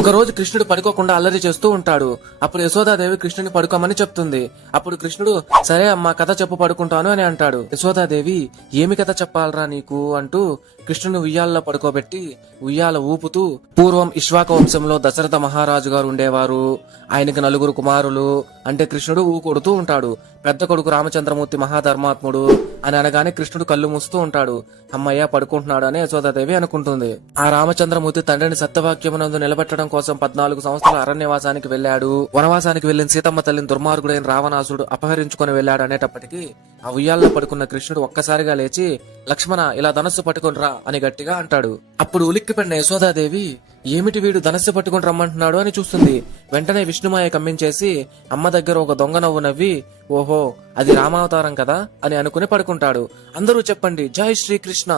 ఒక రోజు కృష్ణుడు పడుకోకుండా అల్లరి చేస్తూ ఉంటాడు. అప్పుడు యశోదాదేవి కృష్ణుని పడుకోమని చెప్తుంది. అప్పుడు కృష్ణుడు సరే అమ్మా కథ చెప్పు పడుకుంటాను అని అంటాడు. యశోదాదేవి ఏమి కథ చెప్పాలరా నీకు అంటూ కృష్ణుని ఉయ్యాలలో పడుకోబెట్టి ఉయ్యాల ఊపుతూ పూర్వం ఇక్ష్వాకు వంశంలో దశరథ మహారాజు గారు ఉండేవారు. ఆయనకి 4 కుమారులు. అంటే కృష్ణుడు కొడుతూ ఉంటాడు. పెద్ద కొడుకు రామచంద్రమూర్తి మహాధర్మాత్ముడు అని అనగానే కృష్ణుడు కళ్ళు మూస్తూ ఉంటాడు. అమ్మయ్య పడుకుంటున్నాడు అని యశోదాదేవి అనుకుంటుంది. ఆ రామచంద్రమూర్తి తండ్రిని సత్యవాక్యమునందు నిలబెట్టడం కోసం 14 సంవత్సరాల అరణ్యవాసానికి వెళ్లాడు. వనవాసానికి వెళ్లిన సీతమ్మ తల్లిని దుర్మార్గుడైన రావణాసుడు అపహరించుకుని వెళ్లాడు అనేటప్పటికీ ఆ ఉయ్యాల్లో పడుకున్న కృష్ణుడు ఒక్కసారిగా లేచి లక్ష్మణ ఇలా ధనస్సు పట్టుకుని రా అని గట్టిగా అంటాడు. అప్పుడు ఉలిక్కిపడిన యశోదాదేవి ఏమిటి వీడు ధనస్సు పట్టుకుని రమ్మంటున్నాడు అని చూస్తుంది. వెంటనే విష్ణుమాయ కమ్మించేసి అమ్మ దగ్గర ఒక దొంగ నవ్వు నవ్వి ఓహో అది రామావతారం కదా అని అనుకుని పడుకుంటాడు. అందరూ చెప్పండి జై శ్రీకృష్ణ.